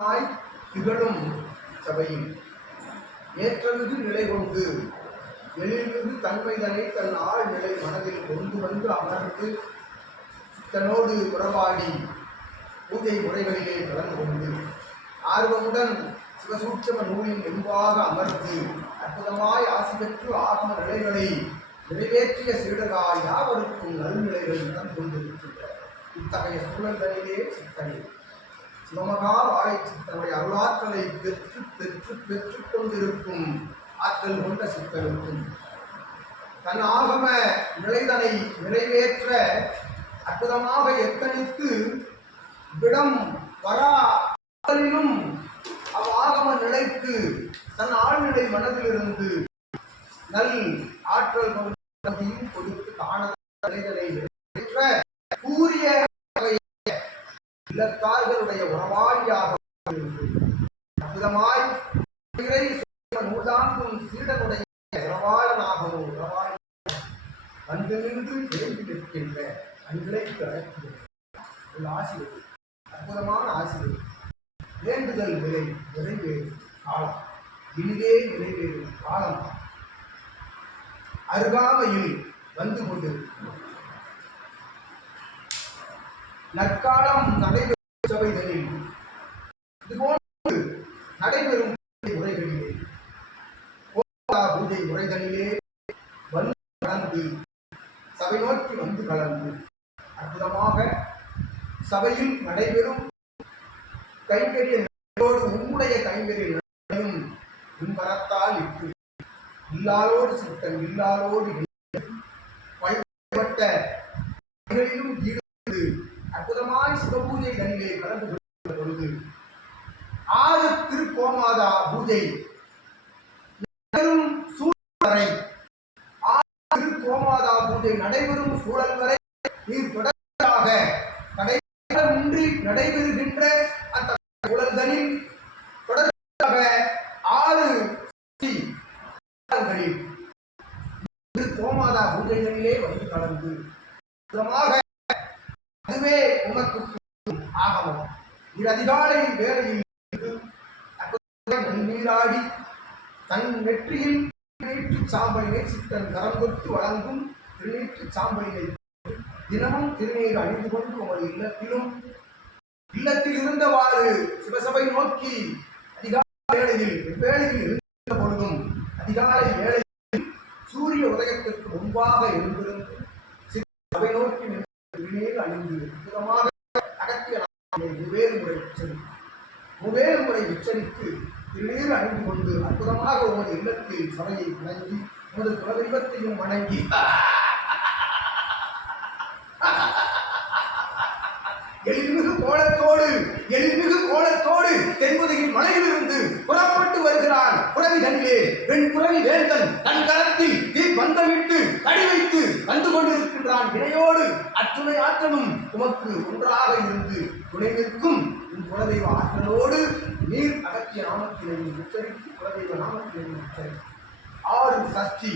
திகழும் சபையில் ஏற்றமிகு நிலை கொண்டு எழில்மிகு தன்மைதனை தன் ஆழ்நிலை மனதில் கொண்டு வந்து அமர்ந்து தன்னோடு உறவாடி பூஜை முறைகளிலே கலந்து கொண்டு ஆர்வமுடன் சிவசூட்சம நூலின் முன்பாக அமர்ந்து அற்புதமாய் ஆசி பெற்று ஆகம நிலைகளை நிறைவேற்றிய சீடராய் யாவருக்கும் நல்நிலைகள் இடம் கொண்டிருக்கின்ற இத்தகைய சூழல்களிலே சித்தனை சிவமகா வாழை சித்தனுடைய அருளாற்றலை பெற்று பெற்று பெற்று கொண்டிருக்கும் ஆற்றல் கொண்ட சித்தனுக்கும் தன் ஆகம நிலைதனை நிறைவேற்ற அற்புதமாக எத்தனித்து விடம் வராலும் ஆகம நிலைக்கு தன் ஆழ்நிலை மனதிலிருந்து நல் ஆற்றல் கொண்டையும் கொடுத்து காண நிலைதனை நிறைவேற்ற கூறிய இல்லத்தார்களுடைய உறவாளியாக அற்புதமாய் நூலாண்டும் சீடனுடைய உறவாளனாகவும் உறவாளி வந்து நின்று எழுந்து நிற்கின்ற அன்பிலைக்கு அழைக்கிறது ஆசிரியர் அற்புதமான ஆசிரியர் வேண்டுதல் நிலை நிறைவேறும் காலம் இனிதே நிறைவேறும் காலம் அருகாமையில் வந்து கொண்டிருக்கிறது. நற்காலம் நடைபெறும் சபைகளில் இதுபோன்று நடைபெறும் முறைகளிலே பூஜை முறைகளிலே வந்து கலந்து சபை நோக்கி வந்து கலந்து அற்புதமாக சபையில் நடைபெறும் கைங்கரிய நிலையோடு உம்முடைய கைங்கரிய நிலையும் முன்வரத்தால் இட்டு இல்லாரோடு சித்தன் இல்லாரோடு பல்வேறுபட்ட ஈடுபட்டு அற்புதமாய் சிவபூஜைகளிலே கலந்து கொள்கிற பொழுது 6 திருக்கோமாதா பூஜை சூழல் வரை 6 திருக்கோமாதா பூஜை நடைபெறும் சூழல் வரை நீர் தொடர்ச்சியாக தடையின்றி நடைபெறுகின்ற அந்த சூழல்களில் தொடர்ச்சியாக 6 திருக்கோமாதா பூஜைகளிலே வந்து கலந்து அதுவே உமக்கு ஆகமம். இது அதிகாலை வேளையில் நீராடி தன் நெற்றியில் திருநீற்று சாம்பலினை சித்தன் கரம் தொட்டு வழங்கும் திருநீற்று சாம்பலினை தினமும் திருநீர் அணிந்து கொண்டு உமது இல்லத்தில் இருந்தவாறு சிவசபை நோக்கி அதிகாலை வேளையில் வேளையில் இருந்த பொழுதும் அதிகாலை வேளையில் சூரிய உதயத்திற்கு முன்பாக இருந்திருந்து சபை நோக்கி திருநீர் அணிந்து அற்புதமாக அகத்திய முவேறு முறை உச்சரித்து திருநீர் அணிந்து கொண்டு அற்புதமாக உமது இல்லத்தில் சபையை வணங்கி உமது குலதெய்வத்தையும் வணங்கி எழில்மிகு கோலத்தோடு தென்புதையில் மலையிலிருந்து புறப்பட்டு வருகிறான் புறவிகளிலே பெண் புறவி வேந்தன் தன் கரத்தில் தீப்பந்தமிட்டு கடி வைத்து வந்து கொண்டிருக்கின்றான். இணையோடு அத்துணை ஆற்றலும் உமக்கு ஒன்றாக இருந்து துணை நிற்கும் உன் குலதெய்வ ஆற்றலோடு நீர் அகத்திய நாமத்தினையும் உச்சரித்து குலதெய்வ நாமத்தினையும் உச்சரித்து 6 சஷ்டி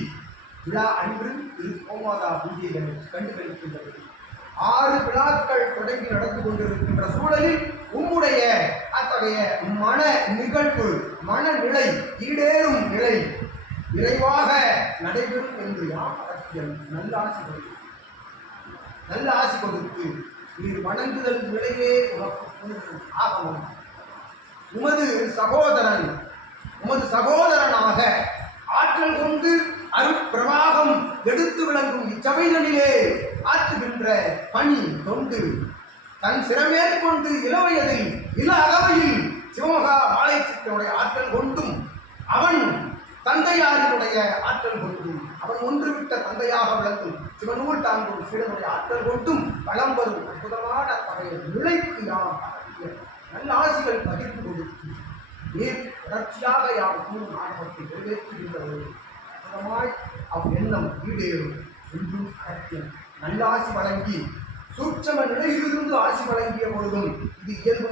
விழா அன்று திருக்கோமாதா பூஜைகளை கண்டுகளிக்கின்றது. 6 விழாக்கள் தொடங்கி நடந்து கொண்டிருக்கின்ற சூழலில் உம்முடைய அத்தகைய மன நிகழ்வு மனநிலை ஈடேறும் நிலை விரைவாக நடைபெறும் என்று யாம் அகத்தியல் நல்ல ஆசி கொடுத்து நீர் வணங்குதல் நிலையே உமக்கு ஆகணும். உமது சகோதரனாக ஆற்றல் கொண்டு அருட்பிரவாகம் எடுத்து விளங்கும் இச்சபைகளிலே ஆற்றுகின்ற பணி தொண்டு தன் சிறமேற்கொண்டு இளவயதில் அகவையில் சிவமகா வாழைச்சித்தனுடைய ஆற்றல் கொண்டும் அவன் தந்தையாரினுடைய ஆற்றல் கொண்டும் அவன் ஒன்றுவிட்ட தந்தையாக விளங்கும் சிவநூல் தாங்கும் சீடனுடைய ஆற்றல் கொண்டும் வளம் வரும் அற்புதமான அத்தகைய நிலைக்கு யாம் நல்ல ஆசிகள் பகிர்ந்து கொடுத்து நீர் தொடர்ச்சியாக யாம் கூறும் ஆணவத்தை நிறைவேற்றுகின்றவர்கள் அற்புதமாய் எண்ணம் ஈடேறும் என்றும் அகத்தியம் நல்லாசி வழங்கி சூட்சம நிலையிலிருந்து ஆசி வழங்கிய பொழுதும் இது இயல்பு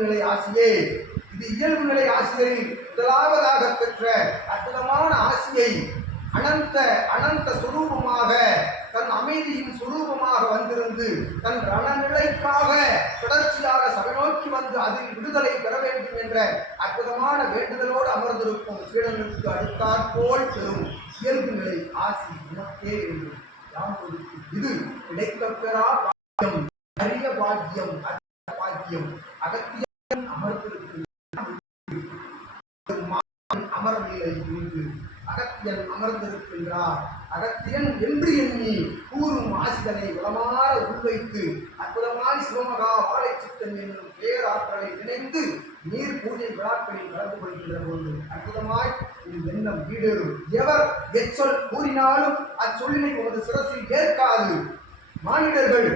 நிலை ஆசிரியரில் முதலாவதாக பெற்ற அற்புதமான ஆசியை அனந்த அனந்த சுரூபமாக தன் அமைதியின் சுரூபமாக வந்திருந்து தன் ரணநிலைக்காக தொடர்ச்சியாக சபை நோக்கி வந்து அதில் விடுதலை பெற வேண்டும் என்ற அற்புதமான வேண்டுதலோடு அமர்ந்திருக்கும் சீடனுக்கு அடுத்தாற்போல் பெறும் இயல்பு நிலை ஆசி உனக்கே என்று யாம்பொழுது இது கிடைக்கப்பெறா பாக்கியம், அரிய பாக்கியம், பாக்கியம். அகத்தியன் அமர்ந்திருக்கும் அமரவில்லை என்று அகத்தியன் அமர்ந்திருக்கின்றார். அகத்தியன் என்று எண்ணி கூறும் ஆசிதனை உளமாற உள்வைத்து அற்புதமாய் சிவமகா வாழைச்சித்தன் என்னும் பேராற்றலை நினைந்து நீர் பூஜை விழாக்களில் கலந்து கொள்கின்ற பொழுது அற்புதமாய் உன் எண்ணம் ஈடேறும். எவர் எச்சொல் கூறினாலும் அச்சொல்லினை உனது சிரசில் ஏற்காது. மானிடர்கள்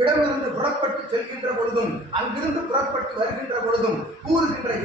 இடமிருந்து புறப்பட்டு செல்கின்ற பொழுதும் அங்கிருந்து புறப்பட்டு வருகின்ற பொழுதும் கூறுகின்ற